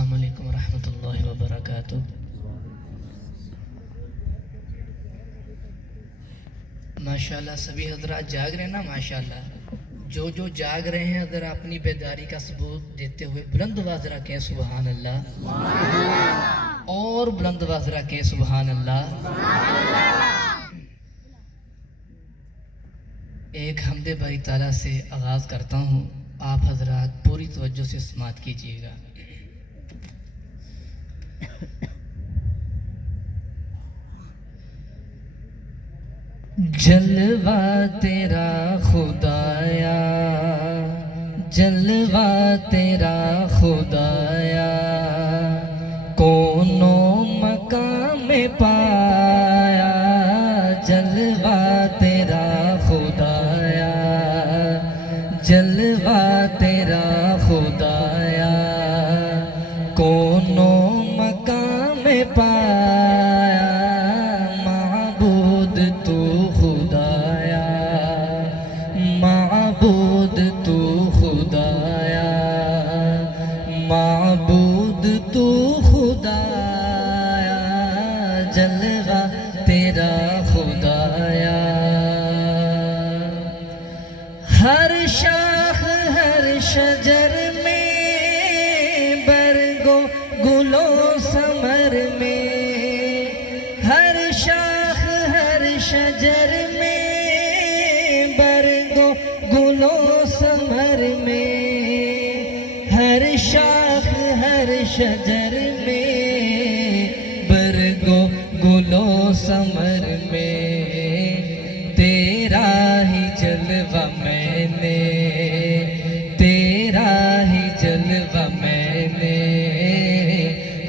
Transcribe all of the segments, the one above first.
السلام علیکم ورحمۃ اللہ وبرکاتہ۔ ماشاءاللہ سبھی حضرات جاگ رہے ہیں نا؟ ماشاءاللہ جو جاگ رہے ہیں ذرا اپنی بیداری کا ثبوت دیتے ہوئے بلند آواز ذرا کہیں سبحان اللہ، اور بلند آواز ذرا کہیں سبحان اللہ۔ ایک حمد باری تعالیٰ سے آغاز کرتا ہوں، آپ حضرات پوری توجہ سے سماعت کیجیے گا۔ جلوہ تیرا خدایا، جلوہ تیرا خدایا، کون و مقام میں پایا، جلوہ تیرا خدایا، جلوہ تیرا خدایا، کون و مقام میں پایا، معبود تو خدایا، معبود تو خدایا، معبود تو خدایا، جلوہ تیرا خدایا۔ ہر شاخ ہر شجر میں، برگو گلو ثمر میں، ہر شاخ ہر شجر میں، برگو گلو ثمر میں، ہر شاخ ہر شجر میں، برگو گلو ثمر میں، تیرا ہی جلوہ میں نے، تیرا ہی جلوہ میں نے،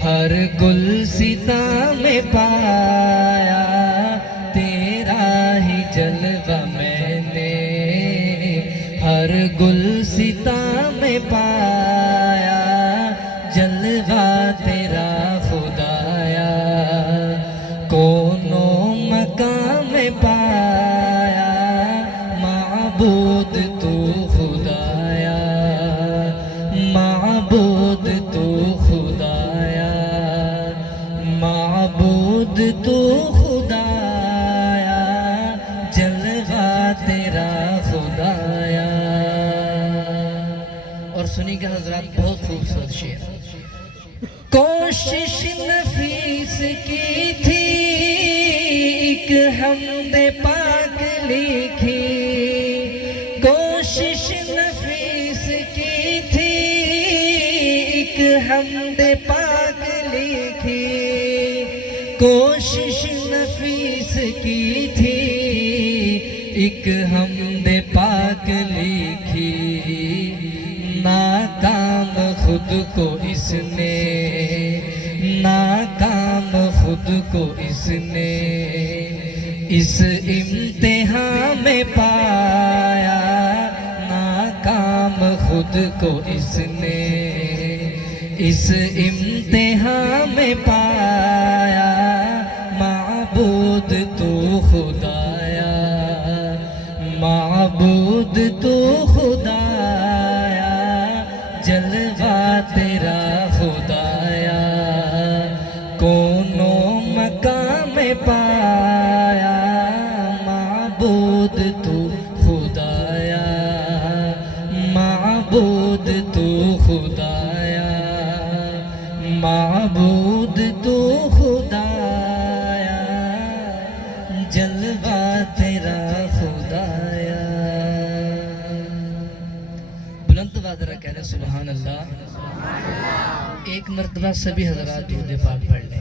ہر گلستاں میں پایا، تیرا ہی جلوہ میں نے، ہر گلستاں میں پایا، جلوہ تیرا خدایا، کون و مقام میں پایا، معبود تو خدایا، معبود تو خدایا، معبود تو خدایا، جلوہ تیرا خدایا۔ اور سنی گا حضرات بہت خوبصورت شعر۔ کوشش نفیس کی تھی ایک حمد پاک لکھی، کوشش نفیس کی تھی ایک حمد پاک لکھی، کوشش نفیس کی تھی ایک حمد پاک لکھی، ناکام خود کو اس نے، ناکام خود کو اس نے، اس امتحان میں پایا، ناکام خود کو اس نے، اس امتحان میں پایا، معبود تو خدایا، معبود تو خدایا، جلوہ تیرا خدایا، کون و مقام میں پایا، معبود تو خدایا، معبود تو خدایا، معبود تو خدایا، جلوہ تیرا خدایا۔ بلند آواز ذرا کہہ رہے سبحان اللہ۔ ایک مرتبہ سبھی حضرات درود پاک پڑھ لیں۔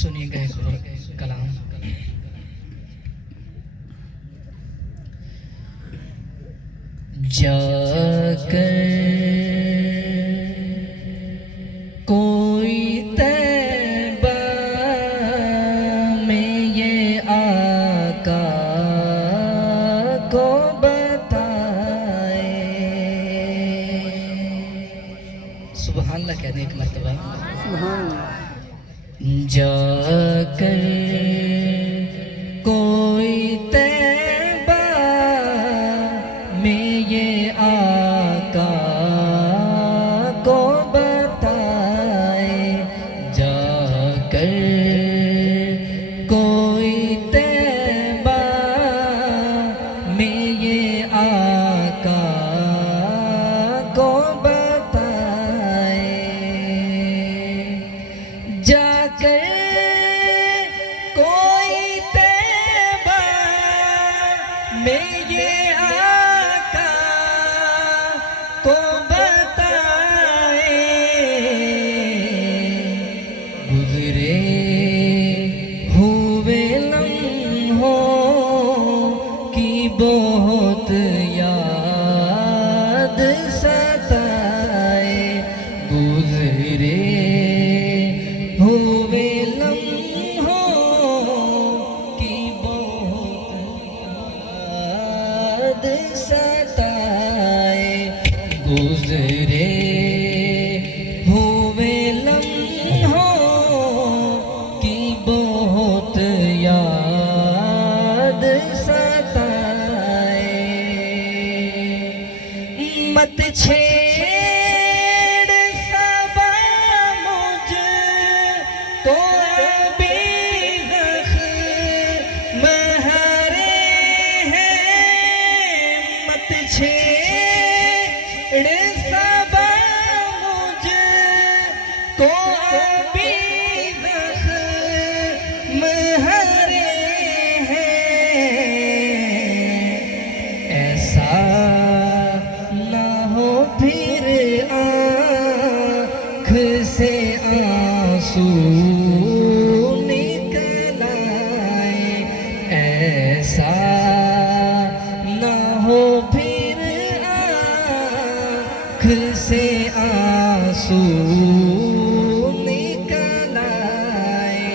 سنیے گا ایک اور کلام۔ جا کر کوئی طیبہ میں یہ آقا کو بتائے، سبحان اللہ کہہ دیں ایک مرتبہ۔ سبحان اللہ۔ جا کر کوئی طیبہ میں یہ آقا کو بتائے، جا کر کوئی طیبہ میں یہ آقا کو بتائے، جا کر کوئی طیبہ میں یہ آقا کو بتائے، گزرے ہوئے لمحوں کی بہت یاد ستائے، گزرے ہوئے لمحوں کی بہت یاد ستائے، گزرے ہوئے لمحوں کی بہت یاد ستائے، مت چھیڑ صبا مجھ کو ابھی زخم ہرے ہیں، مت چھیڑ صبا مجھ کو ابھی زخم ہرے ہیں، ایسا نہ ہو پھر آنکھ سے آنسو نکل آئے، ایسا نہ ہو پھر آنکھ سے آنسو نکل آئے۔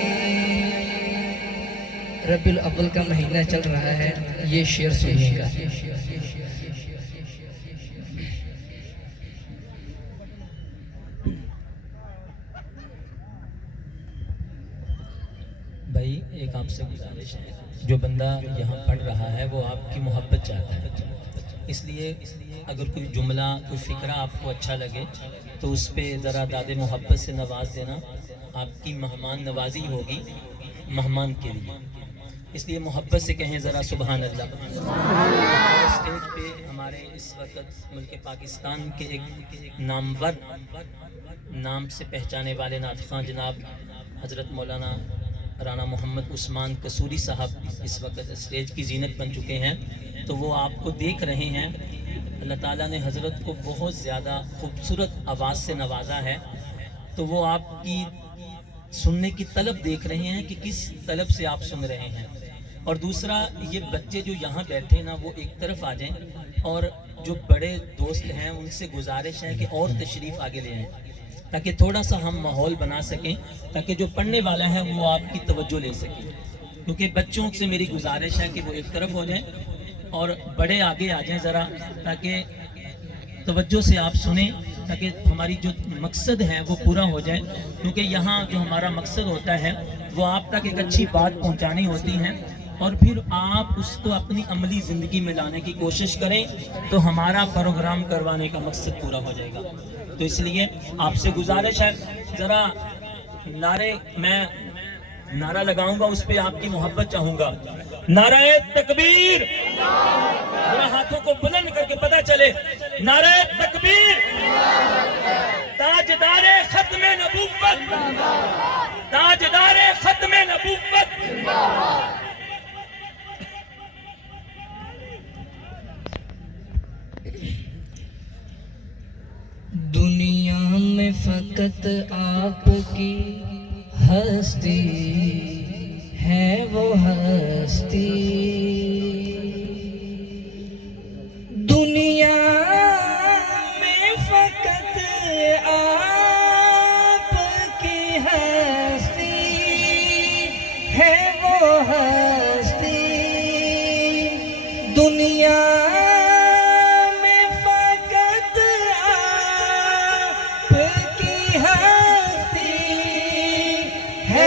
ربیع الاول کا مہینہ چل رہا ہے، یہ شعر سنیے گا۔ بھائی ایک آپ سے گزارش ہے، جو بندہ یہاں پڑھ رہا ہے وہ آپ کی محبت چاہتا ہے، اس لیے اگر کوئی جملہ کوئی فکرہ آپ کو اچھا لگے تو اس پہ ذرا داد محبت سے نواز دینا، آپ کی مہمان نوازی ہوگی مہمان کے لیے، اس لیے محبت سے کہیں ذرا سبحان اللہ۔ اسٹیج پہ ہمارے اس وقت ملک پاکستان کے ایک نامور نام سے پہچانے والے نعت خواں جناب حضرت مولانا رانا محمد عثمان قصوری صاحب اس وقت اسٹیج کی زینت بن چکے ہیں، تو وہ آپ کو دیکھ رہے ہیں۔ اللہ تعالیٰ نے حضرت کو بہت زیادہ خوبصورت آواز سے نوازا ہے، تو وہ آپ کی سننے کی طلب دیکھ رہے ہیں کہ کس طلب سے آپ سن رہے ہیں۔ اور دوسرا یہ بچے جو یہاں بیٹھے نا وہ ایک طرف آ جائیں، اور جو بڑے دوست ہیں ان سے گزارش ہے کہ اور تشریف آگے لے آئیں، تاکہ تھوڑا سا ہم ماحول بنا سکیں، تاکہ جو پڑھنے والا ہے وہ آپ کی توجہ لے سکے، کیونکہ بچوں سے میری گزارش ہے کہ وہ ایک طرف ہو جائیں اور بڑے آگے آ جائیں ذرا، تاکہ توجہ سے آپ سنیں، تاکہ ہماری جو مقصد ہے وہ پورا ہو جائے، کیونکہ یہاں جو ہمارا مقصد ہوتا ہے وہ آپ تک ایک اچھی بات پہنچانی ہوتی ہے، اور پھر آپ اس کو اپنی عملی زندگی میں لانے کی کوشش کریں تو ہمارا پروگرام کروانے کا مقصد پورا ہو جائے گا۔ تو اس لیے آپ سے گزارش ہے ذرا میں نعرہ لگاؤں گا، اس پہ آپ کی محبت چاہوں گا۔ نعرہ تکبیر، ذرا ہاتھوں کو بلند کر کے پتہ چلے، نعرہ تکبیر، تاجدار ختم نبوت، تاجدار ختم نبوت۔ دنیا میں فقط آپ کی ہستی ہے، وہ ہستی دنیا میں فقط آپ کی ہستی ہے، وہ ہستی دنیا ہے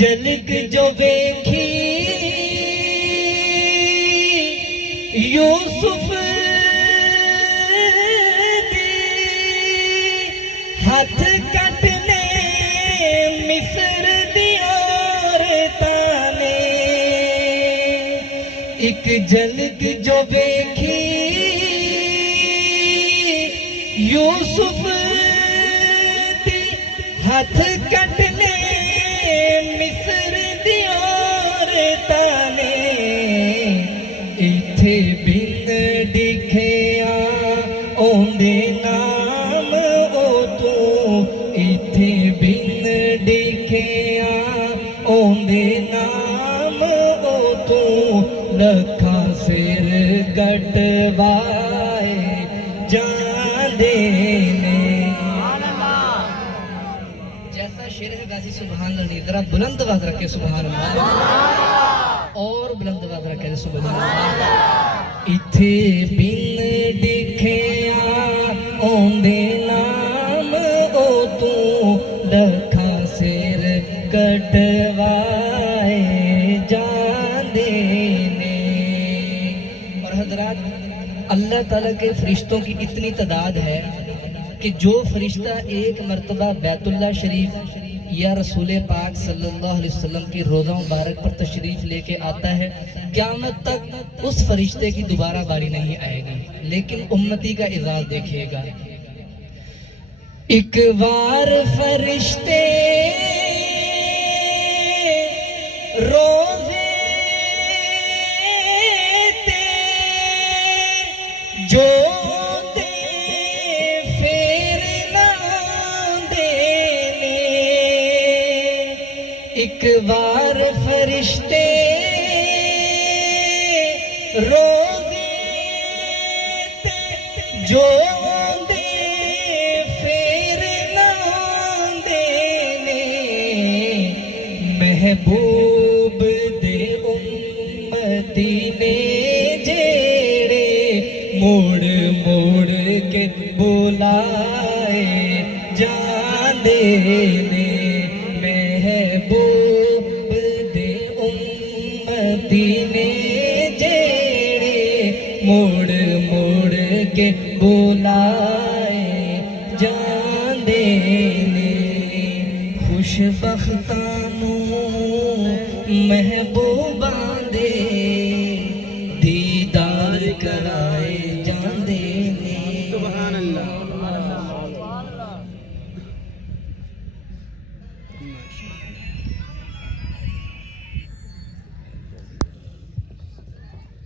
جھلک جو ویکھی یوسف دی ہاتھ کٹنے مصر دی عورتاں نے ایک جھلک جو ویکھی یوسف دی ہاتھ کٹنے مصر دی عورتاں نے ایتھے بن ڈکھیا اوندے نام او تو ایتھے بن ڈکھیا اوندے نام او تو لکھاں سر کٹوائے جاندے نے جیسا شعر ہے ویسی سبحان اللہ نہیں ذرا بلند آواز رکھے سبحان اللہ اور بلند آواز رکھے سبحان اللہ ایتھے بن ڈکھیا اوندے نام او تو لکھاں سر کٹوائے جاندے نے اور حضرات اللہ تعالیٰ کے فرشتوں کی اتنی تعداد ہے کہ جو فرشتہ ایک مرتبہ بیت اللہ شریف یا رسول پاک صلی اللہ علیہ وسلم کی روضہ مبارک پر تشریف لے کے آتا ہے قیامت تک اس فرشتے کی دوبارہ باری نہیں آئے گی لیکن امتی کا اعزاز دیکھیے گا ایک بار فرشتے روزے تے جو ایک بار فرشتے روزے تے جو دے پھر لاندے نے محبوب دے امتی نے جیڑے موڑ موڑ کے بلائے جاندے نے محبوب دے امتی نے جیڑے موڑ موڑ کے بلائے جاندے نے خوش بختانوں محبوباں دے دیدار کرائے جاندے نے سبحان اللہ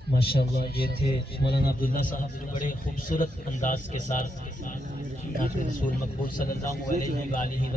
ماشاءاللہ یہ تھے مولانا عبداللہ صاحب جو بڑے خوبصورت انداز کے ساتھ رسول مقبول صلی اللہ علیہ وآلہ